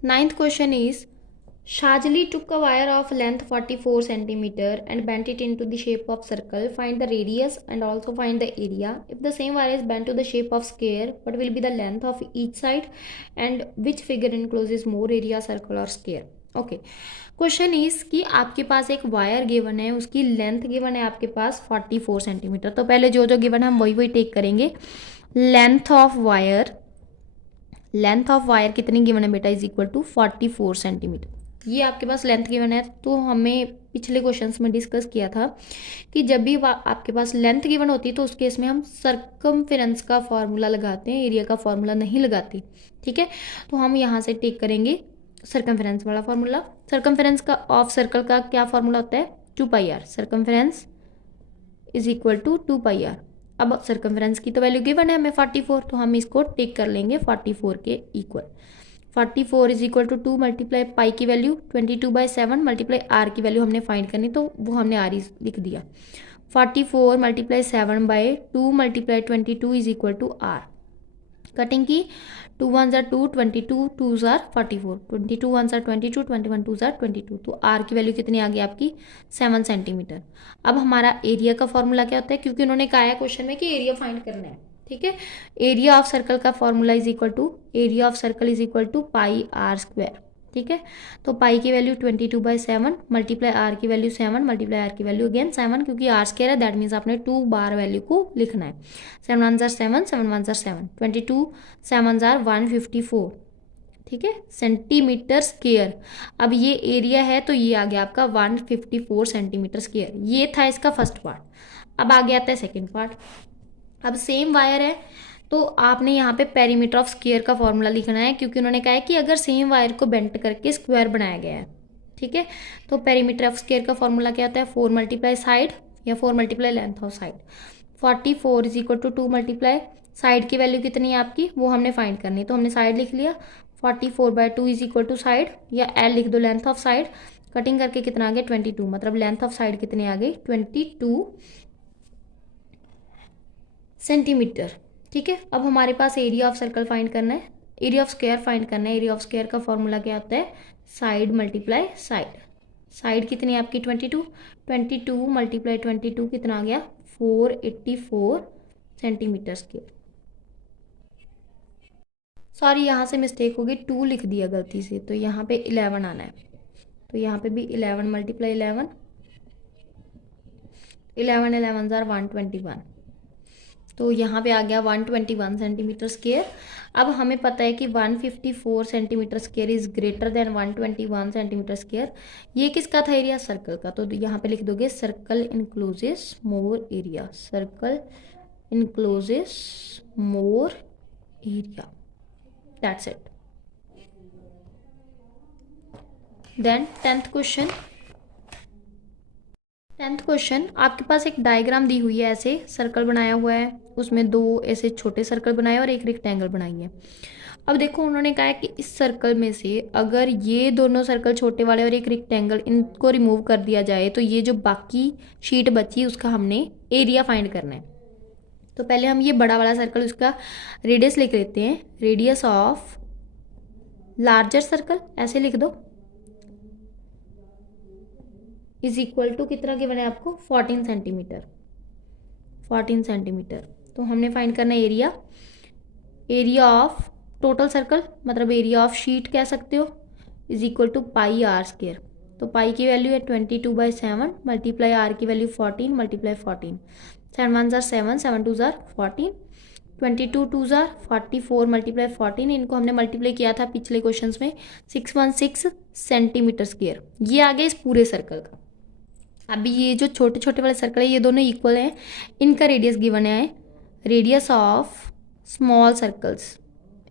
Ninth question is, Shajli took a wire of length 44 centimeter and bent it into the shape of circle. Find the radius and also find the area. If the same wire is bent to the shape of square, what will be the length of each side and which figure encloses more area, circle or square? Okay, question is कि आपके पास एक wire given है, उसकी length given है आपके पास 44 centimetre. तो पहले जो जो गिवन है हम वही वही टेक करेंगे। Length of wire, length of wire कितनी गिवन है बेटा, इज इक्वल टू 44 सेंटीमीटर। ये आपके पास लेंथ गिवन है। तो हमें पिछले क्वेश्चंस में डिस्कस किया था कि जब भी आपके पास लेंथ गिवन होती है तो उस केस में हम सर्कमफेरेंस का फॉर्मूला लगाते हैं, एरिया का फॉर्मूला नहीं लगाते। ठीक है, तो हम यहाँ से टेक करेंगे सर्कमफेरेंस वाला फॉर्मूला। सर्कमफेरेंस का ऑफ सर्कल का क्या फॉर्मूला होता है, 2πr। Circumference is equal to 2πr। अब सर्कमफेरेंस की तो वैल्यू गिवन है हमें 44, तो हम इसको टेक कर लेंगे 44 के equal. 44 is equal to 2 multiply pi की वैल्यू 22/7 मल्टीप्लाई आर की वैल्यू हमने फाइंड करनी, तो वो हमने आर लिख दिया। 44 multiply 7/2 multiply 22 is equal to r. Cutting की 2 1 2, 22 2 44, 22 1 22, 21 2 22। तो आर की वैल्यू कितनी आ गई आपकी, 7 सेंटीमीटर। अब हमारा एरिया का फॉर्मूला क्या होता है, क्योंकि उन्होंने कहा है क्वेश्चन में कि एरिया फाइंड करना है। ठीक है, एरिया ऑफ सर्कल का formula is equal to, area of circle is equal to pi r square. ठीक है, तो पाई की वैल्यू 22/7 मल्टीप्लाई आर की वैल्यू 7 मल्टीप्लाई आर की वैल्यू अगेन 7, क्योंकि आर स्क्वायर है, दैट मीन्स आपने 2 बार वैल्यू को लिखना है। 7 1 7, 7 1 7, 22 7 154। ठीक है, सेंटीमीटर स्क्वायर। अब ये एरिया है तो ये आ गया आपका 154 सेंटीमीटर स्क्वायर। ये था इसका फर्स्ट पार्ट। अब आगे आता है सेकेंड पार्ट। अब सेम वायर है तो आपने यहाँ पे पेरीमीटर ऑफ स्क्वायर का फॉर्मूला लिखना है, क्योंकि उन्होंने कहा है कि अगर सेम वायर को बेंट करके स्क्वायर बनाया गया है। ठीक है, तो पेरीमीटर ऑफ स्क्वायर का फॉर्मूला क्या होता है, 4 मल्टीप्लाई साइड या 4 multiply length of side. 44 is equal to 2 multiply side की वैल्यू कितनी है आपकी, वो हमने फाइंड करनी, तो हमने साइड लिख लिया। 44/2 इज इक्वल टू साइड या एल लिख दो, लेंथ ऑफ साइड। कटिंग करके कितना आ गया 22, मतलब लेंथ ऑफ साइड कितनी आ गई 22 सेंटीमीटर। ठीक है, अब हमारे पास एरिया ऑफ सर्कल फाइंड करना है, एरिया ऑफ स्क्वायर फाइंड करना है। एरिया ऑफ स्क्वायर का फॉर्मूला क्या होता है, साइड मल्टीप्लाई साइड। साइड कितनी है आपकी 22, 22 मल्टीप्लाई 22 कितना आ गया 484 सेंटीमीटर स्क्वायर। सॉरी, यहाँ से मिस्टेक हो गई, 2 लिख दिया गलती से, तो यहाँ पे 11 आना है। तो यहाँ पे भी 11 मल्टीप्लाई 11, 11 11 121, तो यहाँ पे आ गया 121 सेंटीमीटर स्क्वायर। अब हमें पता है कि 154 centimetre square is greater than 121 centimetre square. ये किसका था एरिया, सर्कल का। तो यहाँ पे लिख दोगे circle encloses more area, circle encloses more area, that's it. Then 10th question. 10th question, आपके पास एक डायग्राम दी हुई है, ऐसे सर्कल बनाया हुआ है, उसमें 2 ऐसे छोटे सर्कल बनाए और एक रेक्टेंगल बनाई है। अब देखो उन्होंने कहा है कि इस सर्कल में से अगर ये दोनों सर्कल छोटे वाले और एक रेक्टेंगल, इनको रिमूव कर दिया जाए तो ये जो बाकी शीट बची उसका हमने एरिया फाइंड करना है। तो पहले हम ये बड़ा वाला सर्कल, उसका रेडियस लिख लेते हैं, रेडियस ऑफ लार्जर सर्कल ऐसे लिख दो, इज इक्वल टू कितना गिवन है आपको 14 सेंटीमीटर, 14 सेंटीमीटर। तो हमने फाइंड करना है area, area of total circle मतलब एरिया ऑफ शीट कह सकते हो, is equal to pi r square. तो पाई की वैल्यू है 22/7 मल्टीप्लाई आर की वैल्यू 14 मल्टीप्लाई 14, 7 1 7, 7 2 14, 22 2 44 मल्टीप्लाई 14, इनको हमने मल्टीप्लाई किया था पिछले क्वेश्चंस में, 616 सेंटीमीटर स्क्वायर। ये आ गया इस पूरे सर्कल का। अभी ये जो छोटे छोटे वाले सर्कल है ये दोनों इक्वल हैं, इनका रेडियस गिवन है, रेडियस ऑफ स्मॉल सर्कल्स,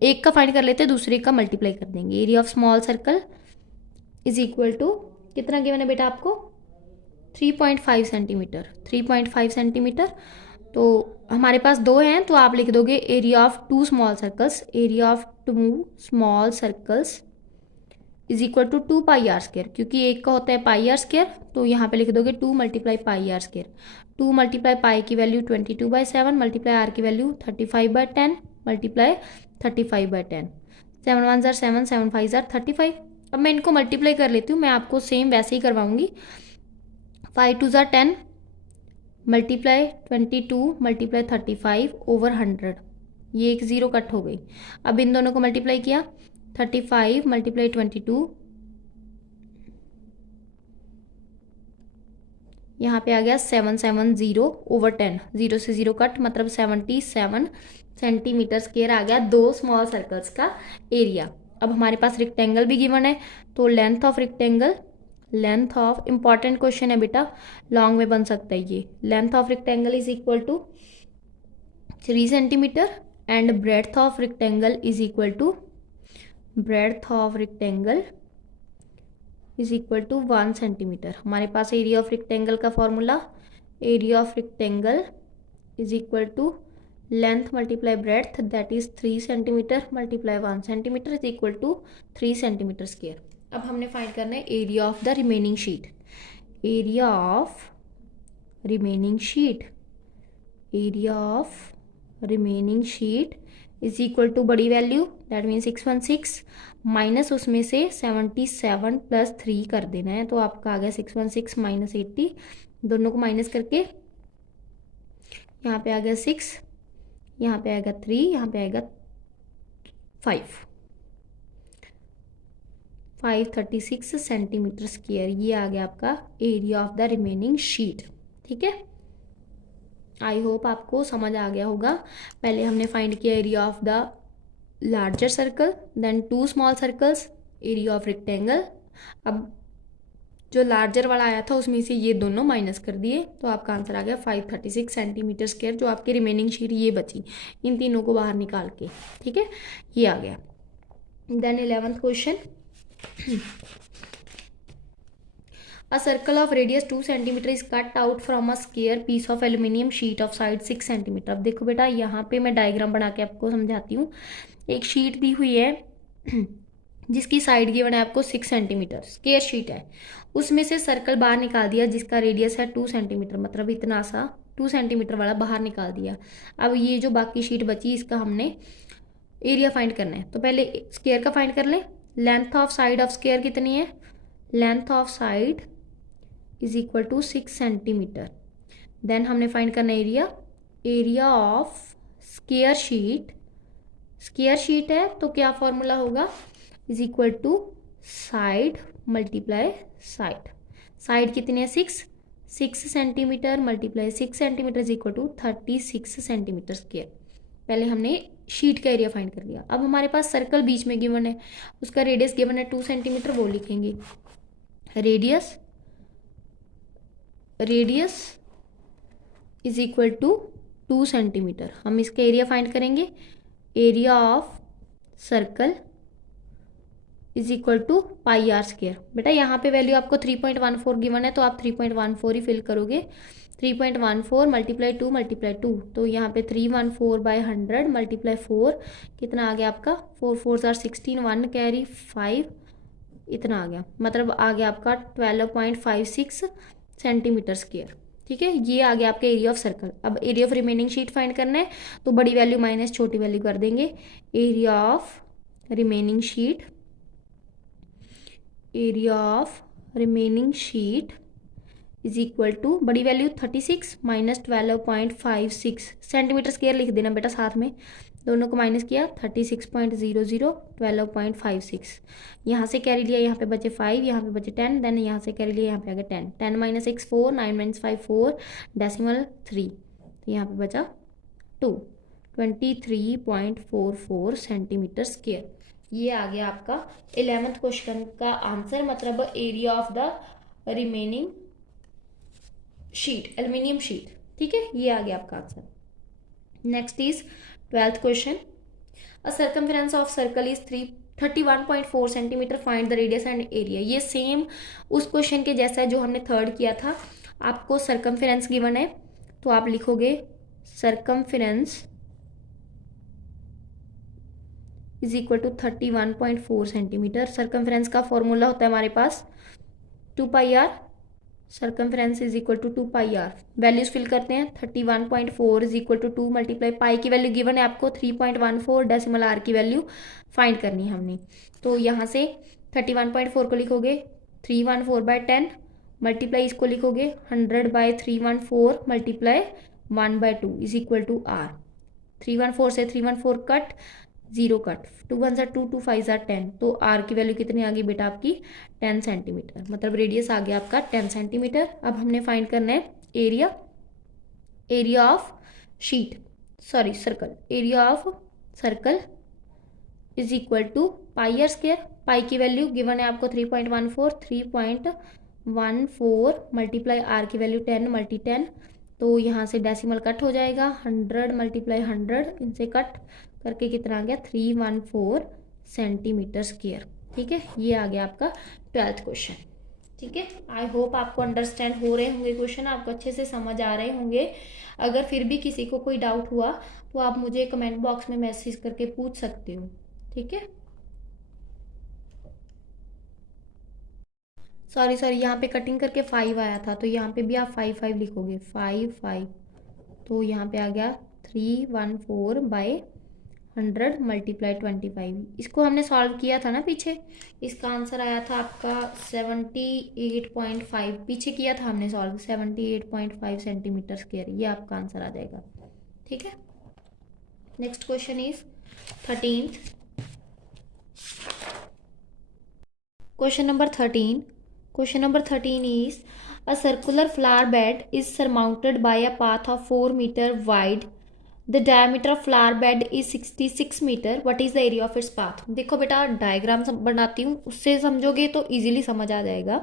एक का फाइंड कर लेते हैं दूसरे का मल्टीप्लाई कर देंगे। Area of small circle is equal to कितना गिवन है बेटा आपको 3.5 सेंटीमीटर, 3.5 सेंटीमीटर। तो हमारे पास 2 हैं तो आप लिख दोगे area of 2 small circles, area of 2 small circles is equal to 2 pi r square, क्योंकि एक का होता है पाई आर स्क्वायर, तो यहाँ पे लिख दोगे 2 multiply pi r square. 2 multiply pi की वैल्यू 22/7 मल्टीप्लाई आर की वैल्यू 35/10 मल्टीप्लाई 35/10। 7 1 ज़ार 7, 7 5 ज़ार 35। अब मैं इनको मल्टीप्लाई कर लेती हूँ, मैं आपको सेम वैसे ही करवाऊँगी। 5 2 ज़ार 10 मल्टीप्लाई 22 मल्टीप्लाई 35 ओवर 100, ये एक ज़ीरो कट हो गई। अब इन दोनों को मल्टीप्लाई किया, 35 मल्टीप्लाई 22, यहाँ पे आ गया 770 ओवर 10, जीरो से ज़ीरो कट, मतलब 77 सेंटीमीटर स्क्वायर आ गया दो स्मॉल सर्कल्स का एरिया। अब हमारे पास रेक्टेंगल भी गिवन है, तो length of rectangle, length of, important question है बेटा, लॉन्ग में बन सकता है ये, length of rectangle is equal to 3 centimeter and breadth of rectangle is equal to, breadth of rectangle is equal to 1 centimeter. हमारे पास एरिया ऑफ रेक्टेंगल का formula, area of rectangle is equal to length multiply breadth, that is 3 centimeter multiply 1 centimeter is equal to 3 centimetre square. अब हमने find करना है area of the remaining sheet, area of remaining sheet, area of remaining sheet is equal to बड़ी value that mean 616 minus उसमें से 77 plus 3 कर देना है, तो आपका आ गया 616 माइनस 80, दोनों को माइनस करके यहाँ पे आ गया 6, यहाँ पे आएगा 3, यहाँ पे आएगा 536 सेंटीमीटर स्क्वायर, ये आ गया आपका area of the remaining sheet. ठीक है, आई होप आपको समझ आ गया होगा। पहले हमने फाइंड किया area of the larger circle, then 2 small circles, area of rectangle. अब जो लार्जर वाला आया था उसमें से ये दोनों माइनस कर दिए, तो आपका आंसर आ गया 536 सेंटीमीटर स्क्वायर, जो आपकी रिमेनिंग शीट ये बची, इन तीनों को बाहर निकाल के। ठीक है, ये आ गया। Then 11th question, A circle of radius 2 cm is cut out from a square piece of aluminium sheet of side 6 cm। अब देखो बेटा, यहाँ पे मैं डायग्राम बना के आपको समझाती हूँ। एक शीट दी हुई है जिसकी साइड गिवन है आपको 6 सेंटीमीटर, स्क्वायर शीट है, उसमें से सर्कल बाहर निकाल दिया जिसका रेडियस है 2 सेंटीमीटर, मतलब इतना सा 2 सेंटीमीटर वाला बाहर निकाल दिया। अब ये जो बाकी शीट बची इसका हमने एरिया फाइंड करना है, तो पहले स्क्वायर का फाइंड कर ले। Length of side of square कितनी है, length of side is equal to 6 centimeter. Then हमने फाइंड करना area, area of square sheet, square sheet है तो क्या फॉर्मूला होगा, is equal to side multiply side, side कितनी है 6 centimeter multiply 6 centimeter is equal to 36 centimeter square. पहले हमने शीट का एरिया फाइंड कर लिया। अब हमारे पास सर्कल बीच में गिवन है, उसका रेडियस गिवन है 2 सेंटीमीटर, वो लिखेंगे radius, radius is equal to 2 centimeter. हम इसका एरिया फाइंड करेंगे, area of circle is equal to pi r square. बेटा यहाँ पे वैल्यू आपको 3.14 गिवन है, तो आप 3.14 ही फिल करोगे। 3.14 मल्टीप्लाई 2 मल्टीप्लाई 2, तो यहाँ पे 314/100 मल्टीप्लाई 4, कितना आ गया आपका 4 4 ज़ार 16, 1 कैरी 5, इतना आ गया, मतलब आ गया आपका 12.56 सेंटीमीटर स्क्वायर। ठीक है, ये आ गया आपका एरिया ऑफ सर्कल। अब area of remaining sheet find करना है, तो बड़ी वैल्यू माइनस छोटी वैल्यू कर देंगे। Area of remaining sheet, area of remaining sheet is equal to बड़ी वैल्यू 36 माइनस 12.56 सेंटीमीटर स्क्वायर लिख देना बेटा साथ में, दोनों को माइनस किया 36.00 12.56, यहाँ से कैरी लिया, यहाँ पे बचे 5, यहाँ पे बचे 10, देन यहाँ से कैरी लिया, यहाँ पे आ गया 10, 10 माइनस 6 4, 9 माइनस 5 4, डेसिमल 3, तो यहाँ पे बचा 2, 23.44 सेंटीमीटर स्क्वायर। ये आ गया आपका 11th क्वेश्चन का आंसर, मतलब area of the remaining sheet, aluminium sheet. ठीक है, ये आ गया आपका answer. Next is 12th question, a circumference of circle is 31.4 centimetre, find the radius and area. ये सेम उस क्वेश्चन के जैसा है जो हमने थर्ड किया था। आपको सर्कमफेरेंस गिवन है, तो आप लिखोगे circumference is equal to 31.4 centimetre. Circumference का फॉर्मूला होता है हमारे पास 2 pi r circumference is equal to 2 pi r. Values fill करते हैं। 31.4 is equal to 2 multiply pi की वैल्यू गिवन है आपको 3.14, डेसिमल आर की वैल्यू फाइंड करनी है हमने। तो यहाँ से 31.4 को लिखोगे 314/10 मल्टीप्लाई इसको लिखोगे 100/314 multiply 1/2 is equal to r. 314 से 314 कट, 0 कट, 2 1 ज़ा 2, 2 5 ज़ा 10, तो आर की वैल्यू कितनी आ गई बेटा आपकी 10 सेंटीमीटर, मतलब रेडियस आ गया आपका 10 सेंटीमीटर। अब हमने फाइंड करना है area, area of sheet, sorry circle, area of circle is equal to pi r square. Pi की वैल्यू गिवन है आपको 3.14 मल्टीप्लाई आर की वैल्यू 10 मल्टी 10, तो यहाँ से डेसिमल कट हो जाएगा 100 मल्टीप्लाई 100, इनसे कट करके कितना आ गया 314 सेंटीमीटर स्क्वायर। ठीक है, ये आ गया आपका 12th क्वेश्चन। ठीक है, आई होप आपको अंडरस्टैंड हो रहे होंगे क्वेश्चन, आपको अच्छे से समझ आ रहे होंगे। अगर फिर भी किसी को कोई डाउट हुआ तो आप मुझे कमेंट बॉक्स में मैसेज करके पूछ सकते हो। ठीक है, सॉरी यहाँ पे कटिंग करके 5 आया था, तो यहाँ पे भी आप 5 5 लिखोगे, 5 5, तो यहाँ पे आ गया 314/100 मल्टीप्लाई 25। इसको हमने सॉल्व किया था ना पीछे, इसका आंसर आया था आपका 78.5, पीछे किया था हमने सॉल्व 78.5 सेंटीमीटर स्क्वायर, ये आपका आंसर आ जाएगा। ठीक है, next question is 13th। Question number 13. Question number 13 is a circular flower bed is surmounted by a path of 4 meter wide. The diameter of flower bed is 66 meter. What is the area of its path? देखो बेटा diagram बनाती हूँ, उससे समझोगे तो easily समझ आ जाएगा।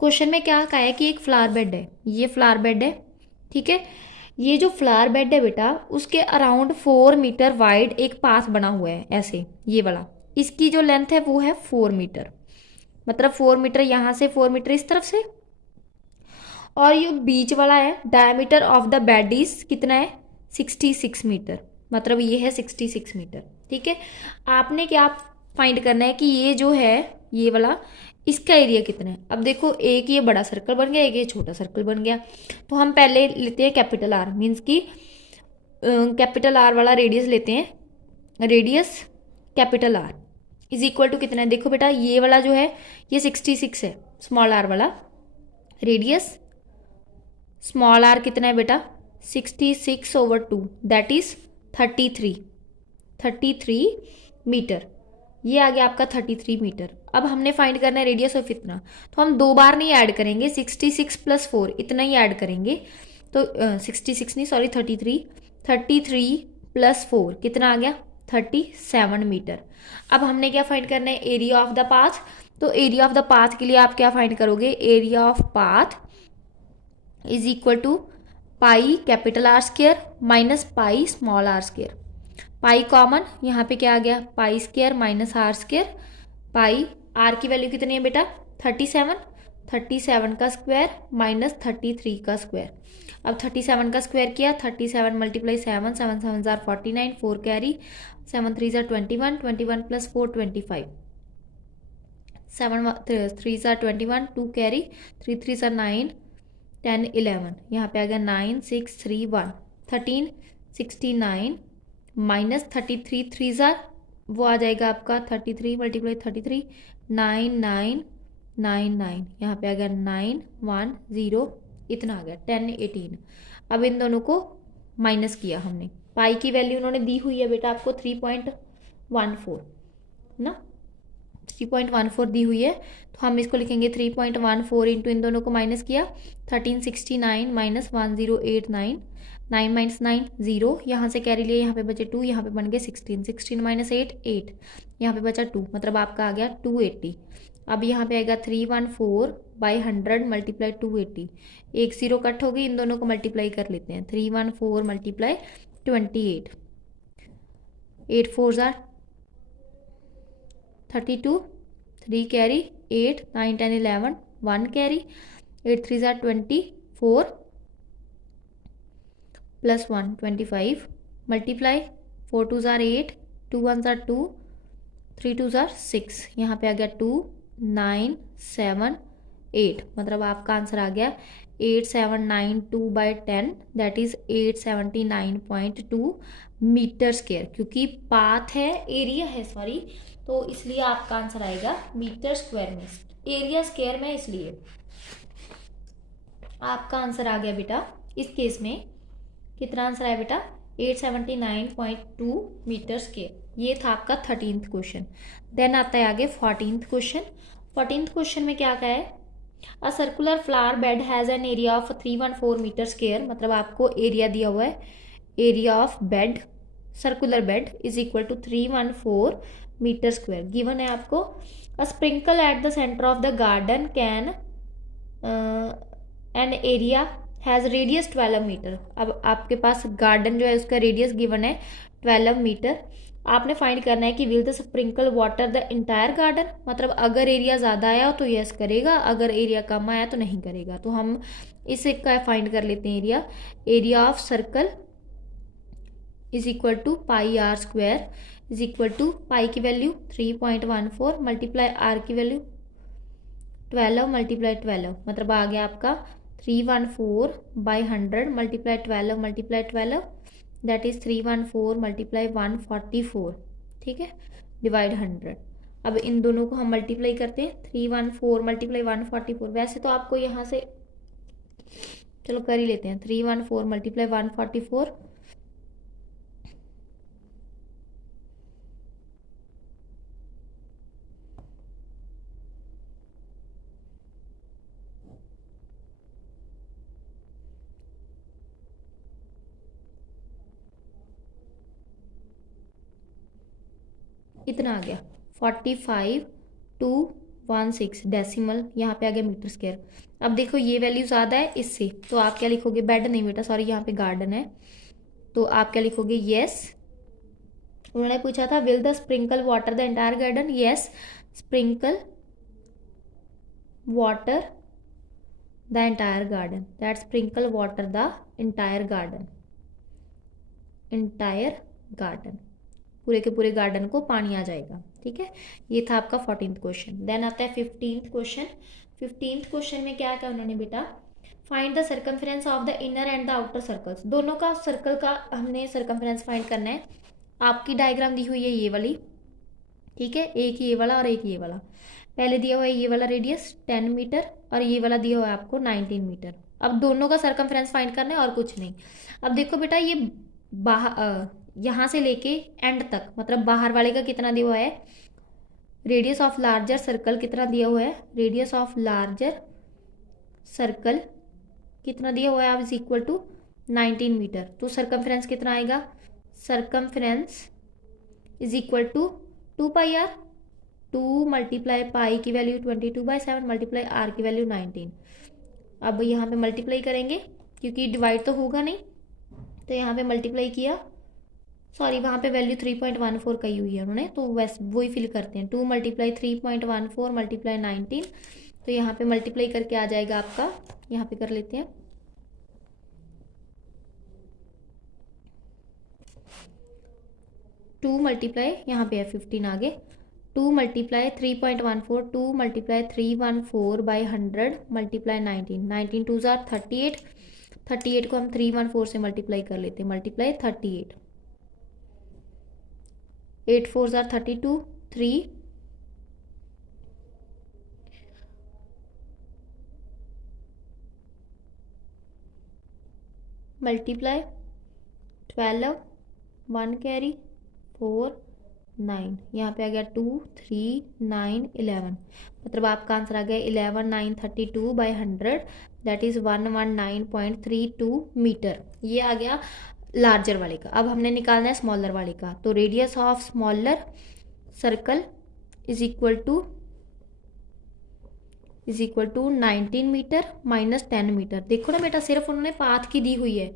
Question में क्या कहा है कि एक फ्लावर बेड है, ये फ्लावर बेड है। ठीक है, ये जो फ्लावर बेड है बेटा उसके अराउंड 4 मीटर वाइड एक पाथ बना हुआ है, ऐसे ये वाला, इसकी जो लेंथ है वो है 4 मीटर, मतलब 4 मीटर यहाँ से 4 मीटर इस तरफ से, और ये बीच वाला है diameter of the bed is कितना है 66 मीटर, मतलब ये है 66 मीटर। ठीक है, आपने क्या फाइंड करना है कि ये जो है ये वाला इसका एरिया कितना है। अब देखो एक ये बड़ा सर्कल बन गया, एक ये छोटा सर्कल बन गया, तो हम पहले लेते हैं कैपिटल आर, मीन्स की कैपिटल आर वाला रेडियस लेते हैं, radius capital R is equal to कितना है। देखो बेटा ये वाला जो है ये 66 है, स्मॉल आर वाला, रेडियस स्मॉल आर कितना है बेटा 66/2, दैट इज 33 मीटर, ये आ गया आपका 33 मीटर। अब हमने फाइंड करना है रेडियस ऑफ इतना, तो हम 2 बार नहीं ऐड करेंगे, 66 + 4 इतना ही ऐड करेंगे, तो 66 नहीं सॉरी 33 + 4 कितना आ गया 37 मीटर। अब हमने क्या फाइंड करना है एरिया ऑफ द पाथ, तो एरिया ऑफ द पाथ के लिए आप क्या फाइंड करोगे, area of path is equal to pi capital R square minus pi small r square. Pi common, यहाँ पे क्या आ गया pi square minus r square, pi r की वैल्यू कितनी है बेटा 37 का स्क्वायर माइनस 33 का स्क्वायर। अब 37 का स्क्वायर किया, 37 multiply 7, 7 7 jar 49, 4 carry, 7 3 jar 21, 21 + 4 25, 7 3 jar 21, 2 carry, 3 3 jar 9, 10 11, यहाँ पे आ गया 9 6 3 1, 13 69 माइनस 33 3 जार वो आ जाएगा आपका 33 मल्टीप्लाई 33 9 9 9 9, यहाँ पे आ गया 9 1 0, इतना आ गया 10 18। अब इन दोनों को माइनस किया हमने, पाई की वैल्यू उन्होंने दी हुई है बेटा आपको 3.14 ना, 3.14 दी हुई है, तो हम इसको लिखेंगे 3.14 इंटू इन दोनों को माइनस किया 1369 माइनस 1089, 9 - 9 0, यहाँ से कैरी लिया, यहाँ पे बचे 2, यहाँ पे बन गए 16, 16 - 8 8, यहाँ पे बचा 2, मतलब आपका आ गया 280। अब यहाँ पे आएगा 314/100 मल्टीप्लाई 280, एक 0 कट होगी, इन दोनों को मल्टीप्लाई कर लेते हैं, 314 multiply 28, 8 4 jar 32, 3 carry 8 9 10 11, 1 carry, 8 3 jar 24 plus 1 25, multiply 4 2 jar 8, 2 1 jar 2, 3 2 jar 6, यहाँ पे आ गया 2 9 7 8, मतलब आपका आंसर आ गया 8792/10, दैट इज 879.2 मीटर स्क्वायर। क्योंकि पाथ है, एरिया है सॉरी, तो इसलिए आपका आंसर आएगा मीटर स्क्वायर में, एरिया स्क्वायर में, इसलिए आपका आंसर आ गया बेटा इस केस में कितना आंसर आया बेटा 879.2 मीटर स्क्वायर। ये था आपका 13th क्वेश्चन। देन आता है आगे 14th क्वेश्चन। 14th क्वेश्चन में क्या है, a circular flower bed has an area of 314 metre square, मतलब आपको एरिया दिया हुआ है, area of bed circular bed is equal to 314 metre square given है आपको। A sprinkle at the centre of the garden can an area has radius 12 metre. अब आपके पास garden जो है उसका रेडियस गिवन है 12 मीटर। आपने फाइंड करना है कि will the sprinkle water the entire garden, मतलब अगर एरिया ज़्यादा आया तो यस करेगा, अगर एरिया कम आया तो नहीं करेगा। तो हम इसे का फाइंड कर लेते हैं, area of circle is equal to pi r square is equal to pi की वैल्यू 3.14 मल्टीप्लाई आर की वैल्यू 12 मल्टीप्लाई 12, मतलब आ गया आपका 314/100 multiply 12 multiply 12, that is 314 multiply 144, ठीक है, डिवाइड 100। अब इन दोनों को हम मल्टीप्लाई करते हैं, 314 मल्टीप्लाई 144, वैसे तो आपको यहाँ से चलो कर ही लेते हैं, 314 मल्टीप्लाई 144 इतना आ गया 45,216 डेसिमल, यहाँ पे आ गया मीटर स्क्वायर। अब देखो ये वैल्यू ज़्यादा है इससे, तो आप क्या लिखोगे, बेड नहीं बेटा सॉरी, यहाँ पे गार्डन है, तो आप क्या लिखोगे, यस। उन्होंने पूछा था will the sprinkle water the entire garden, yes sprinkle water the entire garden, that sprinkle water the entire garden, entire garden, पूरे के पूरे गार्डन को पानी आ जाएगा, ठीक है। ये था आपका 14th क्वेश्चन। देन आता है 15th क्वेश्चन। 15th क्वेश्चन में क्या उन्होंने बेटा, find the circumference of the inner and the outer circles, दोनों का सर्कल का हमने सर्कमफ्रेंस फाइंड करना है। आपकी डायग्राम दी हुई है ये वाली, ठीक है, एक ये वाला और एक ये वाला। पहले दिया हुआ है ये वाला रेडियस 10 मीटर और ये वाला दिया हुआ है आपको 19 मीटर। अब दोनों का सर्कमफ्रेंस फाइंड करना है और कुछ नहीं। अब देखो बेटा ये बाहर यहाँ से लेके एंड तक, मतलब बाहर वाले का कितना दिया हुआ है, रेडियस ऑफ लार्जर सर्कल कितना दिया हुआ है, रेडियस ऑफ लार्जर सर्कल कितना दिया हुआ है, आप इज इक्वल टू 19 मीटर। तो सर्कमफ्रेंस कितना आएगा, circumference is equal to 2 pi r, 2 multiply pi की वैल्यू 22/7 मल्टीप्लाई आर की वैल्यू 19। अब यहाँ पे मल्टीप्लाई करेंगे क्योंकि डिवाइड तो होगा नहीं, तो यहाँ पे मल्टीप्लाई किया, सॉरी वहाँ पे वैल्यू 3.14 कही हुई है उन्होंने, तो वैसे वही फिल करते हैं, 2 मल्टीप्लाई 3.14 मल्टीप्लाई 19, तो यहाँ पे मल्टीप्लाई करके आ जाएगा आपका, यहाँ पे कर लेते हैं, टू मल्टीप्लाई यहाँ पे है 15 आगे, 2 मल्टीप्लाई 3.14, 2 मल्टीप्लाई 314/100 मल्टीप्लाई 19, 19 2 जार 38, 38 को हम 314 से मल्टीप्लाई कर लेते हैं, मल्टीप्लाई 38, 8 4 जार 32, 3 मल्टीप्लाई 12, 1 कैरी 4 9, यहाँ पे आ गया 2 3 9 11, मतलब आपका आंसर आ गया 11,932/100, दैट इज 119.32 मीटर। ये आ गया लार्जर वाले का। अब हमने निकालना है स्मॉलर वाले का, तो radius of smaller circle is equal to 19 meter minus 10 meter. देखो ना बेटा, सिर्फ उन्होंने पाथ की दी हुई है,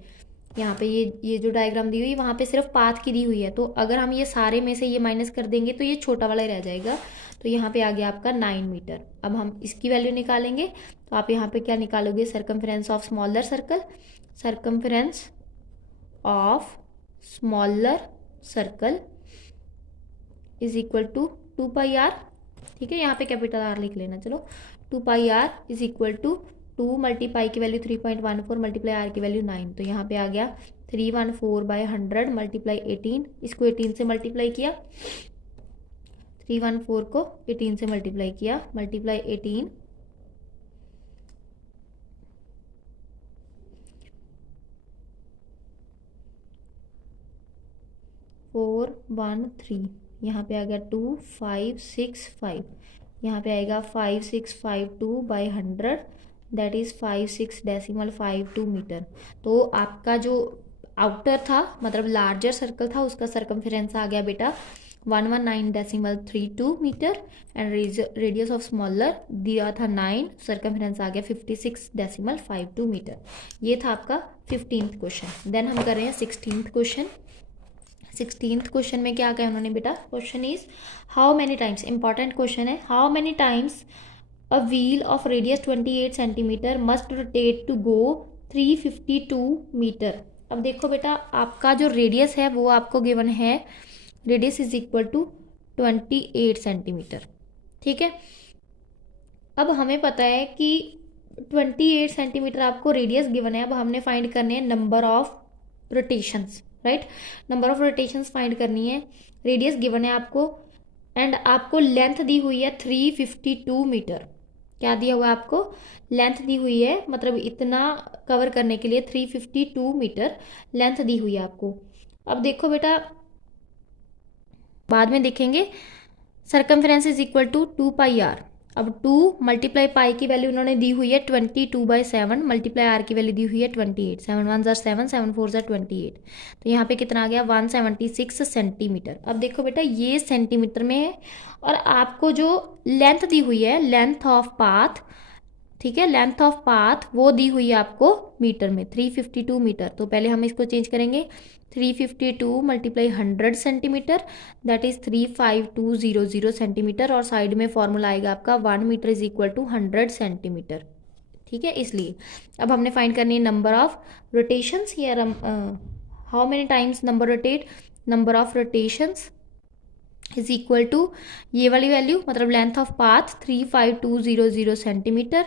यहाँ पे ये जो डायग्राम दी हुई है वहाँ पे सिर्फ पाथ की दी हुई है, तो अगर हम ये सारे में से ये माइनस कर देंगे तो ये छोटा वाला ही रह जाएगा, तो यहाँ पे आ गया आपका 9 मीटर। अब हम इसकी वैल्यू निकालेंगे, तो आप यहाँ पे क्या निकालोगे, circumference of smaller circle, circumference of smaller circle is equal to 2 pi r, ठीक है, यहाँ पे कैपिटल आर लिख लेना। चलो 2 pi r is equal to 2 multiply की वैल्यू 3.14 मल्टीप्लाई आर की वैल्यू 9, तो यहाँ पे आ गया 314/100 मल्टीप्लाई 18, इसको 18 से मल्टीप्लाई किया, 314 को 18 से मल्टीप्लाई किया, मल्टीप्लाई 18 413, यहाँ पे आ गया 2565, यहाँ पे आएगा 5652/100 दैट इज़ 56.52 मीटर। तो आपका जो आउटर था मतलब लार्जर सर्कल था उसका सर्कमफेरेंस आ गया बेटा 119.32 meter and radius of smaller दिया था 9, सर्कमफेरेंस आ गया 56.52 मीटर। ये था आपका 15th क्वेश्चन। देन हम कर रहे हैं 16th क्वेश्चन। 16th क्वेश्चन में क्या कहा उन्होंने बेटा, question is how many times, important question है, how many times a wheel of radius 28 centimetre must rotate to go 352 metre. अब देखो बेटा आपका जो रेडियस है वो आपको गिवन है, radius is equal to 28 centimeter. ठीक है, अब हमें पता है कि 28 सेंटीमीटर आपको रेडियस गिवन है। अब हमने फाइंड करने हैं number of rotations, right, number of rotations find करनी है। रेडियस गिवन है आपको एंड आपको लेंथ दी हुई है 352 मीटर। क्या दिया हुआ है आपको, लेंथ दी हुई है, मतलब इतना कवर करने के लिए 352 मीटर लेंथ दी हुई है आपको। अब देखो बेटा बाद में देखेंगे, circumference is equal to 2 pi r. अब 2 मल्टीप्लाई पाई की वैल्यू उन्होंने दी हुई है 22/7 मल्टीप्लाई आर की वैल्यू दी हुई है 28, 7 1 7 7 4 28, तो यहाँ पे कितना आ गया 176 सेंटीमीटर। अब देखो बेटा ये सेंटीमीटर में है और आपको जो लेंथ दी हुई है, लेंथ ऑफ पाथ, ठीक है, लेंथ ऑफ पाथ वो दी हुई है आपको मीटर में 352 मीटर। तो पहले हम इसको चेंज करेंगे, 352 multiply 100 centimeter that is 35200 centimeter और साइड में फॉर्मूला आएगा आपका 1 meter is equal to 100 centimeter. ठीक है, इसलिए अब हमने फाइंड करनी है नंबर ऑफ रोटेशंस या how many times number rotate, number of rotations is equal to ये वाली वैल्यू मतलब length of path 35200 centimeter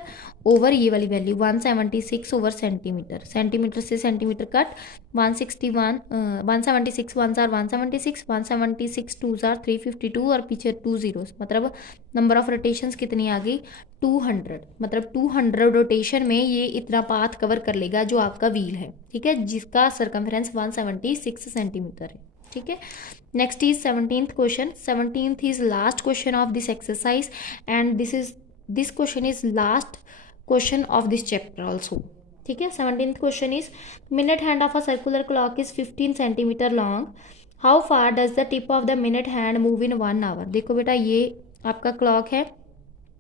over ये वाली वैल्यू 176 ओवर सेंटीमीटर, सेंटीमीटर से सेंटीमीटर कट 161 176 1 आर 176 176 2 आर 352 और पीछे 2 जीरोस, मतलब नंबर ऑफ रोटेशंस कितनी आ गई 200, मतलब 200 रोटेशन में ये इतना पाथ कवर कर लेगा जो आपका व्हील है। ठीक है, जिसका सर्कमफेरेंस 176 सेंटीमीटर है। ठीक है, next is 17th question. 17th is last question of this exercise and this question is last question of this chapter also. ठीक है, 17th question is minute hand of a circular clock is 15 centimeter long, how far does the tip of the minute hand move in 1 hour. देखो बेटा ये आपका clock है,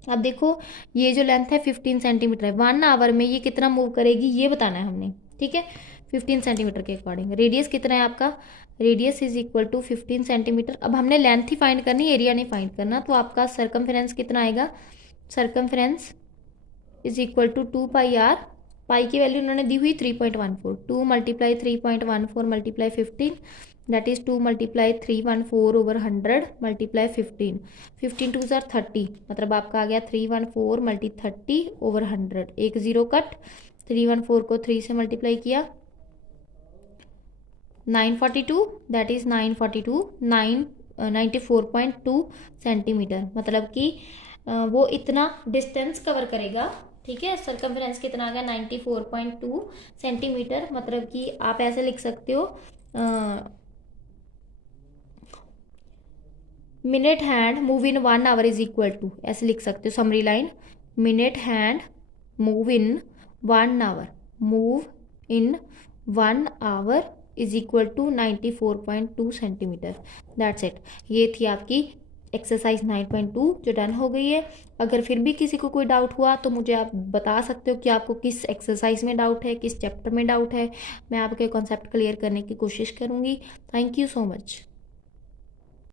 अब देखो ये जो लेंथ है 15 सेंटीमीटर है, 1 आवर में ये कितना मूव करेगी ये बताना है हमने। ठीक है, 15 सेंटीमीटर के अकॉर्डिंग। रेडियस कितना है आपका, radius is equal to 15 centimetre. अब हमने लेंथ ही फाइंड करनी, एरिया नहीं फाइंड करना, तो आपका सर्कमफेरेंस कितना आएगा, circumference is equal to 2 pi r, pi की वैल्यू उन्होंने दी हुई 3.14, 2 multiply 3.14 multiply 15 that is 2 multiply 314 over 100 multiply 15, 15 2 are 30, मतलब आपका आ गया 314 मल्टी 30 ओवर 100, एक जीरो कट, 314 को 3 से मल्टीप्लाई किया 942 दैट इज 94.2 सेंटीमीटर, मतलब कि वो इतना डिस्टेंस कवर करेगा। ठीक है, सर्कमफेरेंस कितना आ गया 94.2 सेंटीमीटर, मतलब कि आप ऐसे लिख सकते हो minute hand move in 1 hour is equal to, ऐसे लिख सकते हो summary line, minute hand move in 1 hour, move in 1 hour is equal to 94.2 centimeter. That's it, ये थी आपकी एक्सरसाइज 9.2 जो डन हो गई है। अगर फिर भी किसी को कोई डाउट हुआ तो मुझे आप बता सकते हो कि आपको किस एक्सरसाइज में डाउट है, किस चैप्टर में डाउट है, मैं आपके कॉन्सेप्ट क्लियर करने की कोशिश करूँगी। Thank you so much.